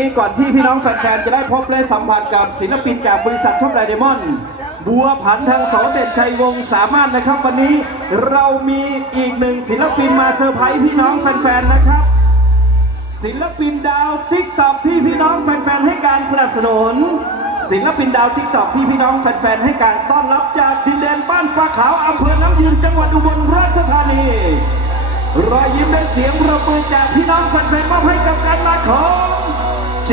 นี้ก่อนที่พี่น้องแฟนๆ จะได้พบและสัมผัสกับศิลปินจากบริษัทช็อปไดเดมอนบัวผันทางสอเด่นชัยวงศ์สามารถนะครับ วันนี้เรามีอีกหนึ่งศิลปินมาเซอร์ไพรส์พี่น้องแฟนๆ นะครับ ศิลปินดาวติ๊กต็อกที่พี่น้องแฟนๆ ให้การสนับสนุน ศิลปินดาวติ๊กต็อกที่พี่น้องแฟนๆ ให้การต้อนรับจากดินแดนบ้านฟ้าขาวอำเภอน้ำยืนจังหวัดอุบลราชธานีรอยยิ้มและเสียงระมือจากพี่น้องแฟนๆมอบให้กับการมาของ เจ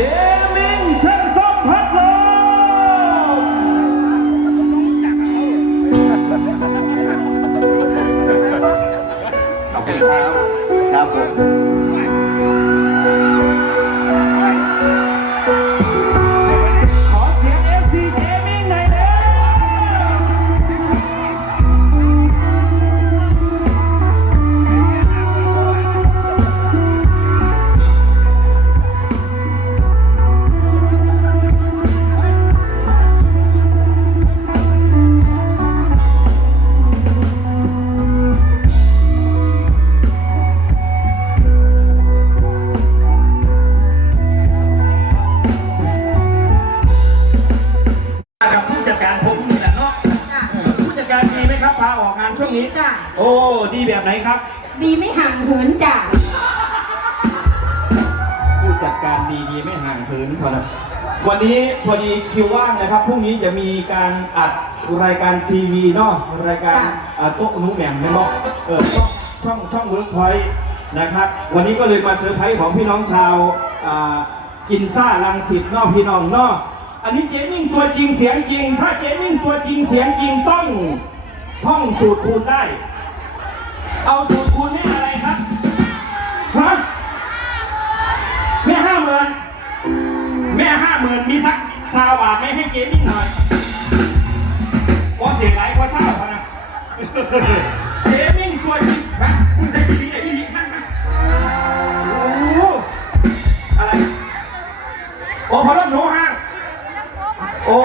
จัดการดีดีไม่ห่างเหินพอนะวันนี้พอดีคิวว่างนะครับพรุ่งนี้จะมีการอัดรายการทีวีเนาะรายการอ่าโต๊ะนุแหม่มไม่บอกเออช่องช่องช่องเวิร์กพอยต์นะครับ วันนี้ก็เลยมาเซอร์ไพรส์ของพี่น้องชาวอ่ากินซ่าลังสิตเนอกพี่น้องเนอกอันนี้เจมิ่งตัวจริงเสียงจริง ถ้าเจมิ่งตัวจริงเสียงจริงต้องท่องสูตรคูณได้ เอาสูตรคูณ ห้าหมื่นมีสักซาวบาทไหม่ให้เจมิ่งหน่อยว่าเสียงไรกว่าเศร้าเขานะเจมิ่งตัวจริงฮะคุณได้ดีได้ดีนั่งนะโอ้โหอะไรโอ้พอรถหนูห้างโอ้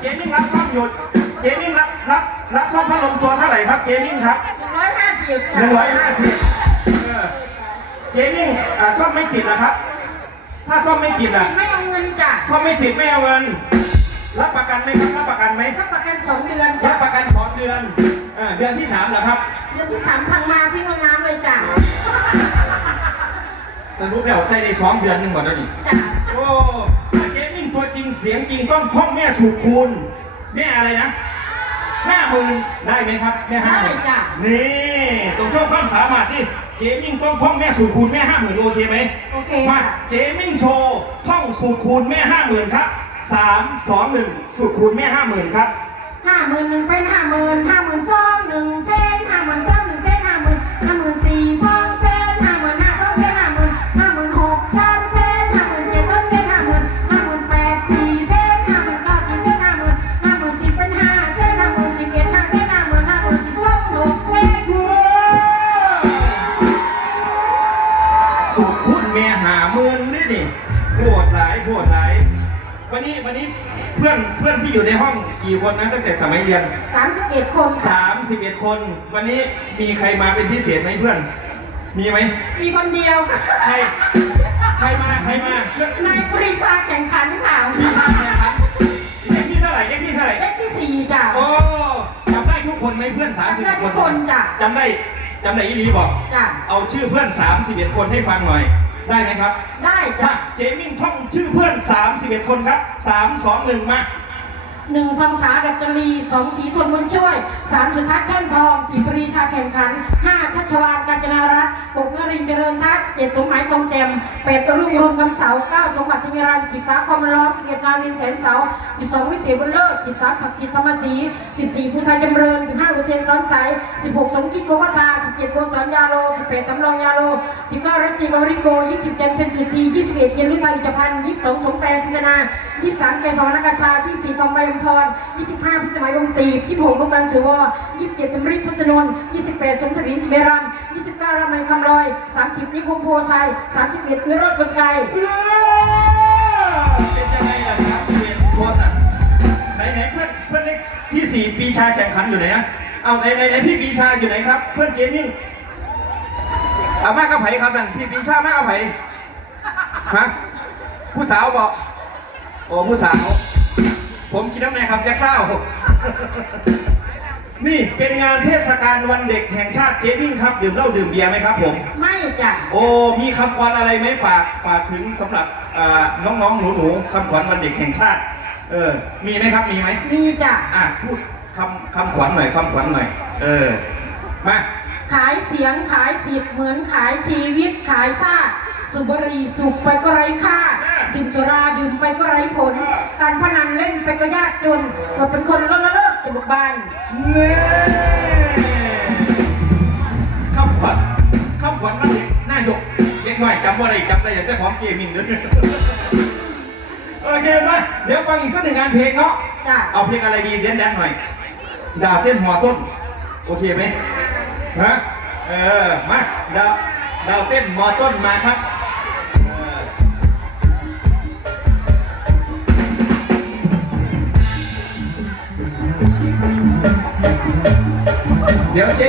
เจมิ่งรับซ่อมหยุดเจมิ่งรับรับรับซ่อมพัดลมตัวเท่าไหร่ครับเจมิ่งครับร้อยห้าสิบหนึ่งร้อยห้าสิบเจมิ่งอ่าซ่อมไม่ติดนะครับ ถ้าซ่อมไม่ติดอะไม่เอาเงิน จ้ะซ่อมไม่ติดไม่เอาเงิน รับประกันไหมครับรับประกันไหมรับประกันสองเดือนรัจ้ะบประกันสองเดือนเอ่อเดือนที่สามเหรอครับ เดือนที่สามพังมาที่โรงงานเลยจ้ะสรุปแล้วใช้ได้สองเดือนหนึ่งหมดแล้วดิจ้ะโอ้แต่เจมิ่งตัวจริงเสียงจริงต้องท่องแม่สูตรคูณแม่อะไรนะห้าหมื่นได้ไหมครับแม่ห้าหมื่นนี่ตรงช่วงความสามารถที่ เจมิ่งต้องท่องแม่สูตรคูณแม่ห้าหมื่นโอเคไหมโอเคมาค่ะเจมิ่งโชว์ท่องสูตรคูณแม่ห้าหมื่นครับสามสองหนึ่งสูตรคูณแม่ห้าหมื่นครับห้าหมื่นหนึ่งเป็นห้าหมื่นห้าหมื่นสองหนึ่งเส้นห้าหมื่นสองหนึ่งเส้นห้าหมื่นห้าหมื่น วันนี้วันนี้เพื่อนเพื่อนที่อยู่ในห้องกี่คนนะตั้งแต่สมัยเรียนสามสิบเอ็ดคนค่ะ31 คน วันนี้มีใครมาเป็นพิเศษไหมเพื่อน มีไหมมีคนเดียวค่ะใครใครมาใครมาเพื่อนนายปรีชาแข่งขันค่ะมีท่าไหมครับเลขที่เท่าไหร่เลขที่เท่าไหร่เลขที่สี่จ้ะ โอ้จำได้ทุกคนไหมเพื่อนจำได้31ทุกคนจ้ะ จำได้จำได้อีหลีบอก จ้ะเอาชื่อเพื่อน 31 คนให้ฟังหน่อย ได้ไหมครับได้ถ้าจ้ะเจมิ่งท่องชื่อเพื่อน 31 คนครับ 3 2 1 มา หนึ่งทองสาดับจรีสองสีทนบุญช่วยสามสุทัศน์แท่นทองสี่ปรีชาแข่งขันห้าชัชวานกาญจนารัตน์หกนรินเจริญทัศน์เจ็ดสมหมายทองแจ่มแปดตรุ่งรวมกำเสาเก้าสมบัติชิงรันสิบสาคอมล้อมสิบเอ็ดนาวินแสนเสาสิบสองวิเศษบุญเลิศสิบสามศักดิ์สิทธิ์ธรรมศรีสิบสี่พุทธาจำเริญสิบห้าอุเทนซ้อนใสสิบหกสมคิดโกวัฒาสิบเจ็ดบัวสอนยาโลสิบแปดสำรองยาโลสิบเก้ารัชนีกวริโกยี่สิบเจ็ดเป็นสุธียี่สิบเอ็ดเยนลุไทยจัพันยี่สิบสองสมแปลงศิษนายี่สิบสามแกสวรรณกชายี่สิบสี่ทองใบมพรยี่สิบห้าพิสมัยวงศ์ตีบยี่สิบหกลูกการสือวอยี่สิบเจ็ดสมฤทธิ์พุทธนนท์ยี่สิบแปดสมทวินเบรัมยี่สิบเก้ารามัยคำลอยสามสิบนิคมโพไซสามสิบเอ็ดวิโรจน์บนไกเป็นยังไงล่ะครับเรียนคนอะไหนไหนเพื่อนเพื่อนเล็กที่สี่ปีชาแข่งขันอยู่ไหนนะเอาไหนไหนไหนพี่ปีชาอยู่ไหนครับ เพื่อนเจมิ่งเอามากระไผครับนั่นพี่ปีชามากระไผฮะผู้สาวบอกโอ้ผู้สาว ผมกินน้ำในครับแจ็คเศร้านี่เป็นงานเทศกาลวันเด็กแห่งชาติเจมิ่งครับดื่มเหล้าดื่มเบียร์ไหมครับผม ไม่จ้ะโอ้มีคำขวัญอะไรไหมฝากฝากถึงสำหรับอ่าน้องๆหนูๆคำขวัญวันเด็กแห่งชาติ เออ มีไหมครับมีไหมมีจ้ะอะพูดคำคำขวัญหน่อยคำขวัญหน่อย เออมาขายเสียงขายสิทธิ์เหมือนขายชีวิตขายชาติ สุบหรีสูบไปก็ไร้ค่าดื่มสุราดื่มไปก็ไร้ผล การพนันเล่นไปก็ยากจนเกิดเป็นคนเลิศเลิศจะบุกบานเน่คำขวัญคำขวัญนั่นเองหน้าหยกเด็กหน่อยจำว่าอะไรจำได้อย่างเจ้าของเกมินเด้อโอเคมาเดี๋ยวฟังอีกสักหนึ่งงานเพลงเนาะจ้ะเอาเพลงอะไรดีเด่นๆหน่อยดาวเต้นหัวต้น โอเคไหมฮะเออมาดาวดาวเต้นหัวต้นมาครับ เดี๋ยวเจ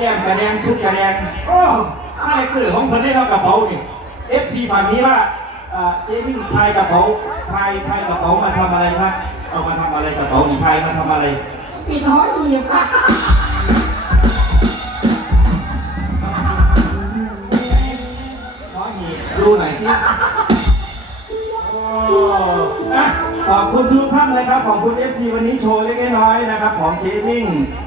แก้มกระแดงชุดกระแดงโอ้คาแรคเตอร์ของคนได้เรากระเป๋านี่ FC ฝั่งนี้ว่าเอ่อเจมิ่งพายกระเป๋าพายพายกระเป๋ามาทำอะไรครับเอามาทำอะไรกระเป๋านี่พายมาทำอะไรปิดหอหีบค่ะน้อยมีดูหน่อ ขอบคุณทุกท่านนะครับ ขอบคุณ FC วันนี้โชว์เล็กๆน้อยๆนะครับของเจมิ่ง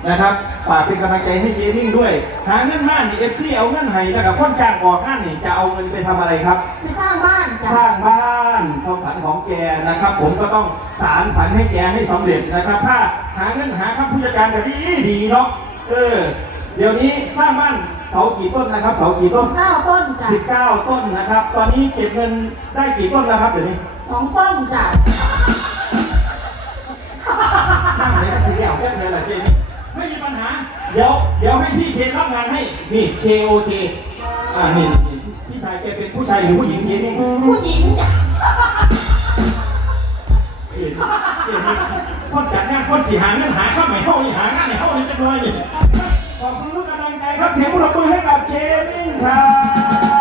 นะครับฝากเป็นกำลังใจให้เจมิ่งด้วย หาเงินมานี่ FC เอาเงินให้นะครับคนจ้างออกงานนี่จะเอาเงินไปทำอะไรครับ ไปสร้างบ้านจ้ะสร้างบ้านความฝันของแกนะครับ ผมก็ต้องสารฝันให้แกให้สำเร็จนะครับ ถ้าหาเงินหาคำผู้จัดการก็ดีดีเนาะเออเดี๋ยวนี้สร้างบ้านเสากี่ต้นนะครับเสากี่ต้น เก้าต้นจ้ะ19 ต้นนะครับ ตอนนี้เก็บเงินได้กี่ต้นแล้วครับเดี๋ยวนี้สองต้นจ้ะนั่งไหนก็สีเหลี่ยวแค่เธอแหละเจนี่ไม่มีปัญหา เดี๋ยวเดี๋ยวให้พี่เคนรับงานให้ นี่ KOK อ่านี่นี่พี่ชายแกเป็นผู้ชายหรือผู้หญิงเคนี่ผู้หญิงจ้ะเห็นเห็นนี่คนจัดงานคนสีหาเงินหาข้าวใหม่ห้องนี่หางานในห้องนี่จะน้อยนี่ ครับเสียงปรบมือให้กับเจมิ่งครับ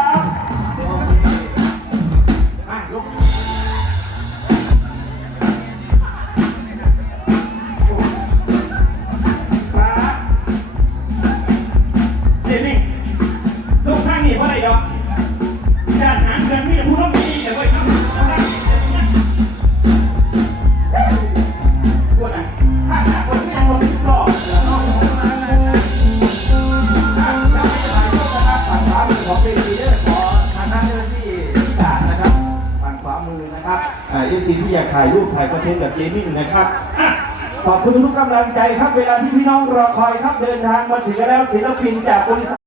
ที่อยากถ่ายรูปถ่ายคอนเทนต์กับเจมิ่งนะครับอะขอบคุณทุกกำลังใจครับ เวลาที่พี่น้องรอคอยครับเดินทางมาถึงแล้วศิลปินจากบริษัท